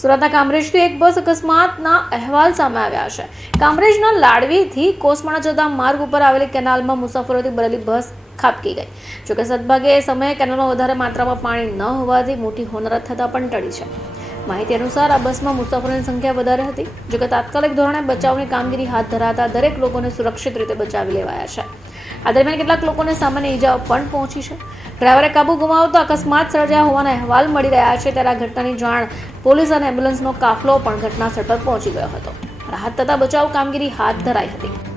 સુરતના કામરેજથી એક બસ અકસ્માતના અહેવાલ સામે આવ્યા છે। કામરેજના લાડવીથી કોસમાણા જતા માર્ગ ઉપર આવેલી કેનાલમાં મુસાફરોથી ભરેલી બસ ખાબકી ગઈ। જોકે સદભાગ્યે એ સમયે કેનાલમાં વધારે માત્રામાં પાણી ન હોવાથી મોટી હોનારત થતાં પણ ટળી છે। માહિતી અનુસાર આ બસમાં મુસાફરોની સંખ્યા વધારે હતી। જોકે તાત્કાલિક ધોરણે બચાવની કામગીરી હાથ ધરાતા દરેક લોકોને સુરક્ષિત રીતે બચાવી લેવાયા છે। આ દરમિયાન કેટલાક લોકોને સામાન્ય ઈજાઓ પણ પહોંચી છે। ડ્રાઈવરે કાબુ ગુમાવતો અકસ્માત સર્જાયા હોવાના અહેવાલ મળી રહ્યા છે। ત્યારે આ ઘટનાની જાણ પોલીસ અને એમ્બ્યુલન્સનો કાફલો પણ ઘટના સ્થળ પર પહોંચી ગયો હતો। રાહત થતા બચાવ કામગીરી હાથ ધરાઈ હતી।